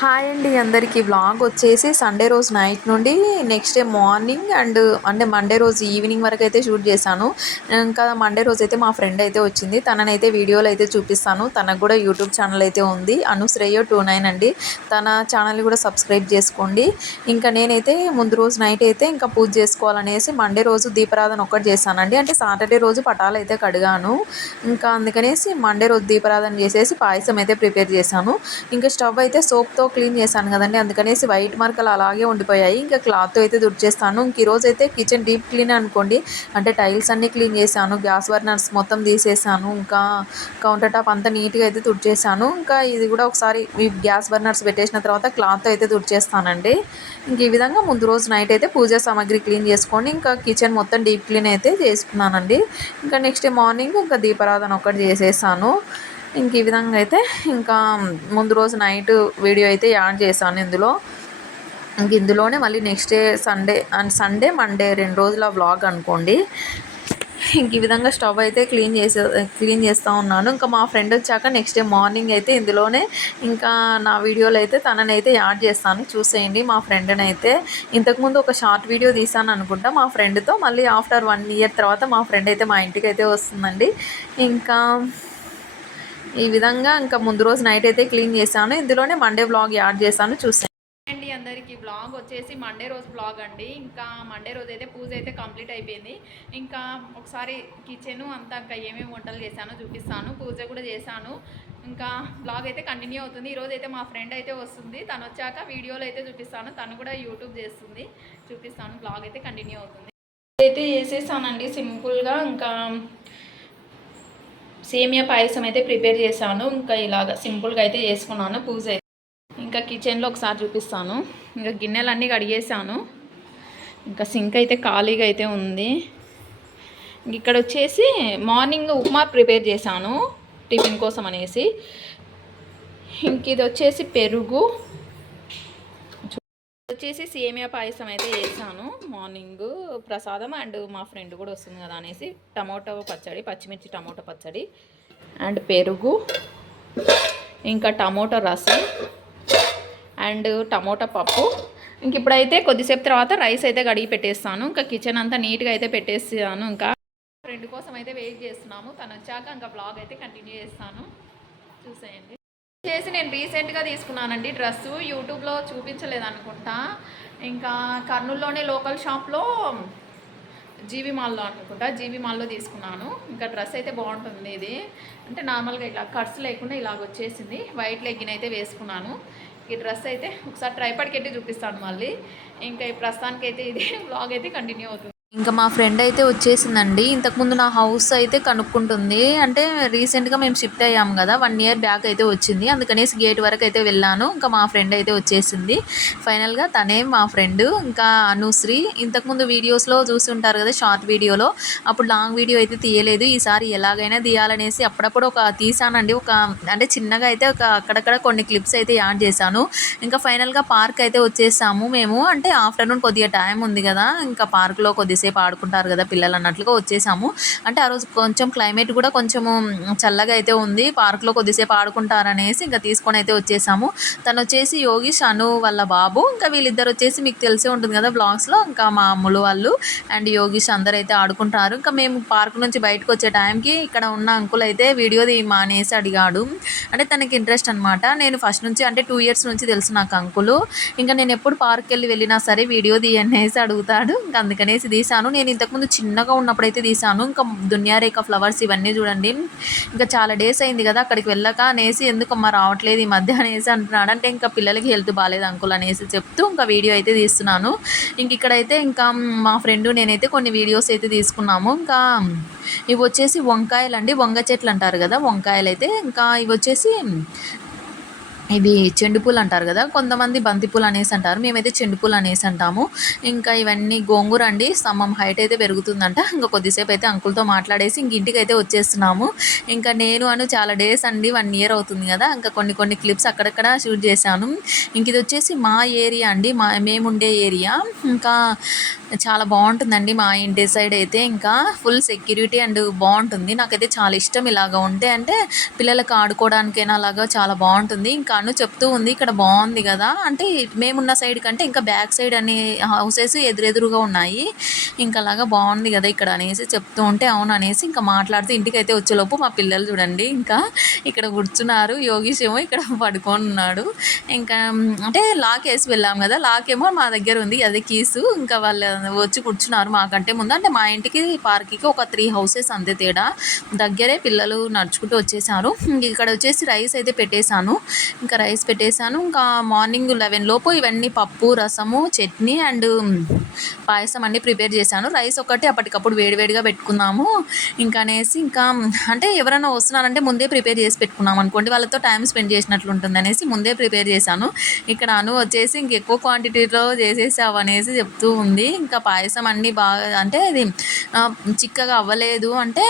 Hi అండి అందరికీ vlog వచ్చేసి సండే రోజు నైట్ నుండి నెక్స్ట్ డే మార్నింగ్ అండ్ అంటే మండే రోజు ఈవినింగ్ వరకు అయితే షూట్ చేశాను. ఇంకా మండే రోజు అయితే మా ఫ్రెండ్ అయితే వచ్చింది. తననైతే వీడియోలు అయితే చూపిస్తాను. తనకు కూడా యూట్యూబ్ ఛానల్ అయితే ఉంది. అనుశ్రేయో టూ నైన్ అండి. తన ఛానల్ కూడా సబ్స్క్రైబ్ చేసుకోండి. ఇంకా నేనైతే ముందు రోజు నైట్ అయితే ఇంకా పూజ చేసుకోవాలనేసి మండే రోజు దీపారాధన ఒక్కటి చేశానండి. అంటే సాటర్డే రోజు పటాలు అయితే కడిగాను. ఇంకా అందుకనేసి మండే రోజు దీపారాధన చేసేసి పాయసం అయితే ప్రిపేర్ చేశాను. ఇంకా స్టవ్ అయితే సోప్తో క్లీన్ చేశాను కదండి. అందుకనేసి వైట్ మార్కలు అలాగే ఉండిపోయాయి. ఇంకా క్లాత్ అయితే దుడిచేస్తాను. ఇంక ఈరోజు అయితే కిచెన్ డీప్ క్లీన్ అనుకోండి. అంటే టైల్స్ అన్నీ క్లీన్ చేశాను. గ్యాస్ బర్నర్స్ మొత్తం తీసేసాను ఇంకా కౌంటర్ టాప్ అంతా నీట్గా అయితే తుడిచేసాను ఇంకా ఇది కూడా ఒకసారి ఈ గ్యాస్ బర్నర్స్ పెట్టేసిన తర్వాత క్లాత్ అయితే తుడిచేస్తానండి. ఇంక ఈ విధంగా ముందు రోజు నైట్ అయితే పూజా సామాగ్రి క్లీన్ చేసుకొని ఇంకా కిచెన్ మొత్తం డీప్ క్లీన్ అయితే చేసుకున్నానండి. ఇంకా నెక్స్ట్ మార్నింగ్ ఇంకా దీపారాధన ఒకటి చేసేసాను. ఇంక ఈ విధంగా అయితే ఇంకా ముందు రోజు నైట్ వీడియో అయితే యాడ్ చేశాను ఇందులో. ఇంక ఇందులోనే మళ్ళీ next day Sunday and Sunday Monday రెండు రోజుల వ్లాగ్ అనుకోండి. ఇంక ఈ విధంగా స్టవ్ అయితే క్లీన్ చేసే క్లీన్ చేస్తూ ఉన్నాను. ఇంకా మా ఫ్రెండ్ వచ్చాక నెక్స్ట్ డే మార్నింగ్ అయితే ఇందులోనే ఇంకా నా వీడియోలో అయితే తనని అయితే యాడ్ చేస్తాను. చూసేయండి మా ఫ్రెండ్ని అయితే ఇంతకుముందు ఒక షార్ట్ వీడియో తీసాను అనుకుంటా. మా ఫ్రెండ్తో మళ్ళీ ఆఫ్టర్ వన్ ఇయర్ తర్వాత మా ఫ్రెండ్ అయితే మా ఇంటికి అయితే వస్తుందండి. ఇంకా ఈ విధంగా ఇంకా ముందు రోజు నైట్ అయితే క్లీన్ చేశాను. ఇందులోనే మండే బ్లాగ్ యాడ్ చేశాను. చూసాను అండి అందరికీ బ్లాగ్ వచ్చేసి మండే రోజు బ్లాగ్ అండి. ఇంకా మండే రోజు అయితే పూజ అయితే కంప్లీట్ అయిపోయింది. ఇంకా ఒకసారి కిచెను అంతా ఇంకా ఏమేమి వంటలు చేశానో చూపిస్తాను. పూజ కూడా చేశాను. ఇంకా బ్లాగ్ అయితే కంటిన్యూ అవుతుంది. ఈరోజు అయితే మా ఫ్రెండ్ అయితే వస్తుంది. తను వచ్చాక వీడియోలు అయితే చూపిస్తాను. తను కూడా యూట్యూబ్ చేస్తుంది. చూపిస్తాను. బ్లాగ్ అయితే కంటిన్యూ అవుతుంది. అయితే చేసేసానండి సింపుల్గా. ఇంకా సేమియా పాయసం అయితే ప్రిపేర్ చేశాను. ఇంకా ఇలాగ సింపుల్గా అయితే చేసుకున్నాను పూజ అయితే. ఇంకా కిచెన్లో ఒకసారి చూపిస్తాను. ఇంకా గిన్నెలన్నీ కడిగేసాను ఇంకా సింక్ అయితే ఖాళీగా అయితే ఉంది. ఇంక ఇక్కడ వచ్చేసి మార్నింగ్ ఉప్మా ప్రిపేర్ చేశాను టిఫిన్ కోసం అనేసి. ఇంక ఇది వచ్చేసి పెరుగు. వచ్చేసి సేమియా పాయసం అయితే వేసాను మార్నింగ్ ప్రసాదం అండ్ మా ఫ్రెండ్ కూడా వస్తుంది కదా అనేసి టమాటో పచ్చడి పచ్చిమిర్చి టమాటో పచ్చడి అండ్ పెరుగు ఇంకా టమోటో రసం అండ్ టమోటా పప్పు. ఇంక ఇప్పుడైతే కొద్దిసేపు తర్వాత రైస్ అయితే కడిగి పెట్టేస్తాను. ఇంకా కిచెన్ అంతా నీట్గా అయితే పెట్టేస్తాను. ఇంకా ఫ్రెండ్ కోసం అయితే వెయిట్ చేస్తున్నాము. తను వచ్చాక ఇంకా బ్లాగ్ అయితే కంటిన్యూ చేస్తాను. చూసేయండి. చేసి నేను రీసెంట్గా తీసుకున్నానండి డ్రెస్సు. యూట్యూబ్లో చూపించలేదు అనుకుంటా ఇంకా కర్నూలులోనే లోకల్ షాప్లో జీవి మాల్లో అనుకుంటా. జీవి మాల్లో తీసుకున్నాను. ఇంకా డ్రెస్ అయితే బాగుంటుంది ఇది. అంటే నార్మల్గా ఇలా కట్స్ లేకుండా ఇలాగ వచ్చేసింది. వైట్ లెగ్గిన్ అయితే వేసుకున్నాను. ఈ డ్రెస్ అయితే ఒకసారి ట్రైపాడ్కి అయితే చూపిస్తాను మళ్ళీ. ఇంకా ఈ ప్రస్తుతానికైతే ఇది. బ్లాగ్ అయితే కంటిన్యూ అవుతుంది. ఇంకా మా ఫ్రెండ్ అయితే వచ్చేసిందండి. ఇంతకుముందు నా హౌస్ అయితే కనుక్కుంటుంది. అంటే రీసెంట్గా మేము షిఫ్ట్ అయ్యాము కదా వన్ ఇయర్ బ్యాక్ అయితే వచ్చింది. అందుకనేసి గేట్ వరకు అయితే వెళ్ళాను. ఇంకా మా ఫ్రెండ్ అయితే వచ్చేసింది. ఫైనల్గా తనే మా ఫ్రెండ్ ఇంకా అనుశ్రీ. ఇంతకుముందు వీడియోస్లో చూసి ఉంటారు కదా షార్ట్ వీడియోలో. అప్పుడు లాంగ్ వీడియో అయితే తీయలేదు. ఈసారి ఎలాగైనా తీయాలనేసి అప్పుడప్పుడు ఒక తీసానండి. ఒక అంటే చిన్నగా అయితే ఒక అక్కడక్కడ కొన్ని క్లిప్స్ అయితే యాడ్ చేశాను. ఇంకా ఫైనల్గా పార్క్ అయితే వచ్చేసాము మేము. అంటే ఆఫ్టర్నూన్ కొద్దిగా టైం ఉంది కదా ఇంకా పార్క్లో కొద్దిగా కొద్దిసేపు ఆడుకుంటారు కదా పిల్లలు అన్నట్లుగా వచ్చేసాము. అంటే ఆ రోజు కొంచెం క్లైమేట్ కూడా కొంచెము చల్లగా అయితే ఉంది. పార్క్లో కొద్దిసేపు ఆడుకుంటారనేసి ఇంకా తీసుకొని అయితే వచ్చేసాము. తను వచ్చేసి యోగిష్ అను వాళ్ళ బాబు ఇంకా వీళ్ళిద్దరు వచ్చేసి మీకు తెలిసే ఉంటుంది కదా బ్లాగ్స్లో ఇంకా మా అమ్ములు వాళ్ళు అండ్ యోగీష్ అందరు అయితే ఆడుకుంటారు. ఇంకా మేము పార్క్ నుంచి బయటకు వచ్చే టైంకి ఇక్కడ ఉన్న అంకుల్ అయితే వీడియో మానేసి అడిగాడు. అంటే తనకి ఇంట్రెస్ట్ అనమాట నేను ఫస్ట్ నుంచి అంటే టూ ఇయర్స్ నుంచి తెలుసు నాకు అంకులు ఇంకా నేను ఎప్పుడు పార్క్ వెళ్ళి వెళ్ళినా సరే వీడియో తీయనేసి అడుగుతాడు. ఇంకా అందుకనేసి తీసి తీసాను నేను ఇంతకుముందు చిన్నగా ఉన్నప్పుడైతే తీసాను ఇంకా దున్యారేఖ ఫ్లవర్స్ ఇవన్నీ చూడండి. ఇంకా చాలా డేస్ అయింది కదా అక్కడికి వెళ్ళక అనేసి ఎందుకమ్మా రావట్లేదు ఈ మధ్య అనేసి అంటున్నాడు. అంటే ఇంకా పిల్లలకి హెల్త్ బాగాలేదు అంకుల్ అనేసి చెప్తూ ఇంకా వీడియో అయితే తీస్తున్నాను. ఇంక ఇక్కడైతే ఇంకా మా ఫ్రెండ్ నేనైతే కొన్ని వీడియోస్ అయితే తీసుకున్నాము. ఇంకా ఇవి వచ్చేసి వంకాయలు అండి వంగ చెట్లు అంటారు కదా వంకాయలు అయితే ఇంకా ఇవి వచ్చేసి ఇవి చెండు పూలు అంటారు కదా కొంతమంది బంతిపూలు అనేసి అంటారు. మేమైతే చెండు పూలు అనేసి అంటాము. ఇంకా ఇవన్నీ గోంగూర అండి స్తంభం హైట్ అయితే పెరుగుతుందంట. ఇంకా కొద్దిసేపు అయితే అంకుల్తో మాట్లాడేసి ఇంక ఇంటికి అయితే వచ్చేస్తున్నాము. ఇంకా నేను అను చాలా డేస్ అండి వన్ ఇయర్ అవుతుంది కదా ఇంకా కొన్ని కొన్ని క్లిప్స్ అక్కడక్కడ షూట్ చేశాను. ఇంక ఇది వచ్చేసి మా ఏరియా అండి మా మేముండే ఏరియా. ఇంకా చాలా బాగుంటుందండి మా ఇంటి సైడ్ అయితే ఇంకా ఫుల్ సెక్యూరిటీ అండ్ బాగుంటుంది. నాకైతే చాలా ఇష్టం ఇలాగ ఉంటే. అంటే పిల్లలకు ఆడుకోవడానికైనా అలాగా చాలా బాగుంటుంది. ఇంకా అను చెప్తూ ఉంది ఇక్కడ బాగుంది కదా. అంటే మేమున్న సైడ్ కంటే ఇంకా బ్యాక్ సైడ్ అనే హౌసెస్ ఎదురెదురుగా ఉన్నాయి. ఇంకా అలాగా బాగుంది కదా ఇక్కడ అనేసి చెప్తూ ఉంటే అవును అనేసి ఇంకా మాట్లాడుతూ ఇంటికైతే వచ్చేలోపు మా పిల్లలు చూడండి. ఇంకా ఇక్కడ కూర్చున్నారు. యోగీష్ ఏమో ఇక్కడ పడుకొని ఉన్నాడు. ఇంకా అంటే లాక్ వేసి వెళ్ళాం కదా. లాక్ ఏమో మా దగ్గర ఉంది. అదే కీసు. ఇంకా వాళ్ళ వచ్చి కూర్చున్నారు మాకంటే ముందు. అంటే మా ఇంటికి పార్క్కి ఒక త్రీ హౌసెస్ అంతే తేడా. దగ్గరే పిల్లలు నడుచుకుంటూ వచ్చేసారు. ఇక్కడ వచ్చేసి రైస్ అయితే పెట్టేశాను. ఇంకా రైస్ పెట్టేశాను. ఇంకా మార్నింగ్ లెవెన్ లోపు ఇవన్నీ పప్పు రసము చట్నీ అండ్ పాయసం అన్ని ప్రిపేర్ చేశాను. రైస్ ఒకటి అప్పటికప్పుడు వేడివేడిగా పెట్టుకున్నాము. ఇంకా అనేసి ఇంకా అంటే ఎవరైనా వస్తున్నారంటే ముందే ప్రిపేర్ చేసి పెట్టుకున్నాం అనుకోండి. వాళ్ళతో టైం స్పెండ్ చేసినట్లు ఉంటుంది అనేసి ముందే ప్రిపేర్ చేశాను. ఇక్కడ అను వచ్చేసి ఇంక ఎక్కువ క్వాంటిటీలో చేసేసావు అనేసి చెప్తూ ఉంది. ఇంకా పాయసం అన్నీ బాగా అంటే ఇది చిక్కగా అవ్వలేదు అంటే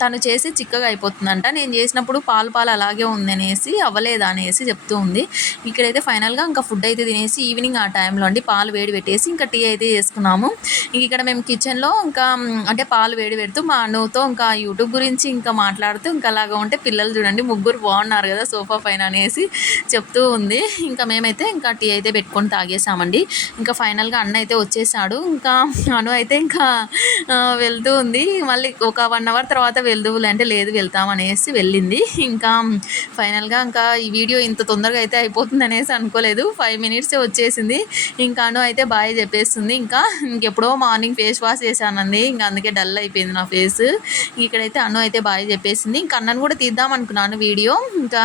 తను చేసి చిక్కగా అయిపోతుందంట. నేను చేసినప్పుడు పాలు పాలు అలాగే ఉంది అనేసి అవ్వలేదు అనేసి చెప్తూ ఉంది. ఇక్కడైతే ఫైనల్గా ఇంకా ఫుడ్ అయితే తినేసి ఈవినింగ్ ఆ టైంలో అండి పాలు వేడి పెట్టేసి ఇంకా టీ అయితే చేసుకున్నాము. ఇక్కడ మేము కిచెన్లో ఇంకా అంటే పాలు వేడి పెడుతూ మా అన్నతో ఇంకా యూట్యూబ్ గురించి ఇంకా మాట్లాడుతూ ఇంకా అలాగా ఉంటే పిల్లలు చూడండి ముగ్గురు బాగున్నారు కదా సోఫా పైన అనేసి చెప్తూ ఉంది. ఇంకా మేమైతే ఇంకా టీ అయితే పెట్టుకొని తాగేసామండి. ఇంకా ఫైనల్గా అన్న అయితే వచ్చేసాడు. ఇంకా అను అయితే ఇంకా వెళ్తూ ఉంది. మళ్ళీ ఒక వన్ అవర్ తర్వాత వెళ్దువులే అంటే లేదు వెళ్తాం అనేసి వెళ్ళింది. ఇంకా ఫైనల్గా ఇంకా ఈ వీడియో ఇంత తొందరగా అయితే అయిపోతుంది అనేసి అనుకోలేదు. ఫైవ్ మినిట్సే వచ్చేసింది. ఇంకా అను అయితే బాయ్ చెప్పేస్తుంది. ఇంకా ఇంకెప్పుడో మార్నింగ్ ఫేస్ వాష్ చేశానండి. ఇంకా అందుకే డల్ అయిపోయింది నా ఫేస్. ఇక్కడైతే అను అయితే బాయ్ చెప్పేసింది. ఇంకా అన్నను కూడా తీద్దాం అనుకున్నాను వీడియో. ఇంకా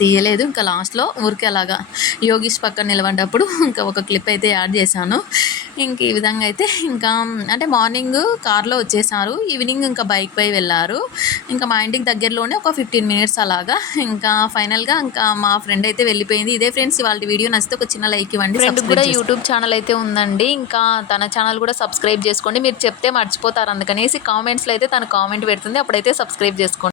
తీయలేదు. ఇంకా లాస్ట్లో ఊరికే అలాగా యోగిష్ పక్కన నిలబడ్డప్పుడు ఇంకా ఒక క్లిప్ అయితే యాడ్ చేశాను. ఇంక ఈ విధంగా అయితే ఇంకా అంటే మార్నింగ్ కార్లో వచ్చేసారు. ఈవినింగ్ ఇంకా బైక్ పై వెళ్ళారు. ఇంకా మా ఇంటికి దగ్గరలోనే ఒక ఫిఫ్టీన్ మినిట్స్ అలాగా. ఇంకా ఫైనల్గా ఇంకా మా ఫ్రెండ్ అయితే వెళ్ళిపోయింది. ఇదే ఫ్రెండ్స్ వాళ్ళ వీడియో నచ్చితే ఒక చిన్న లైక్ ఇవ్వండి ఫ్రెండ్ కూడా యూట్యూబ్ ఛానల్ అయితే ఉందండి. ఇంకా తన ఛానల్ కూడా సబ్స్క్రైబ్ చేసుకోండి. మీరు చెప్తే మర్చిపోతారు. అందుకనేసి కామెంట్స్లో అయితే తను కామెంట్ పెడుతుంది. అప్పుడైతే సబ్స్క్రైబ్ చేసుకోండి.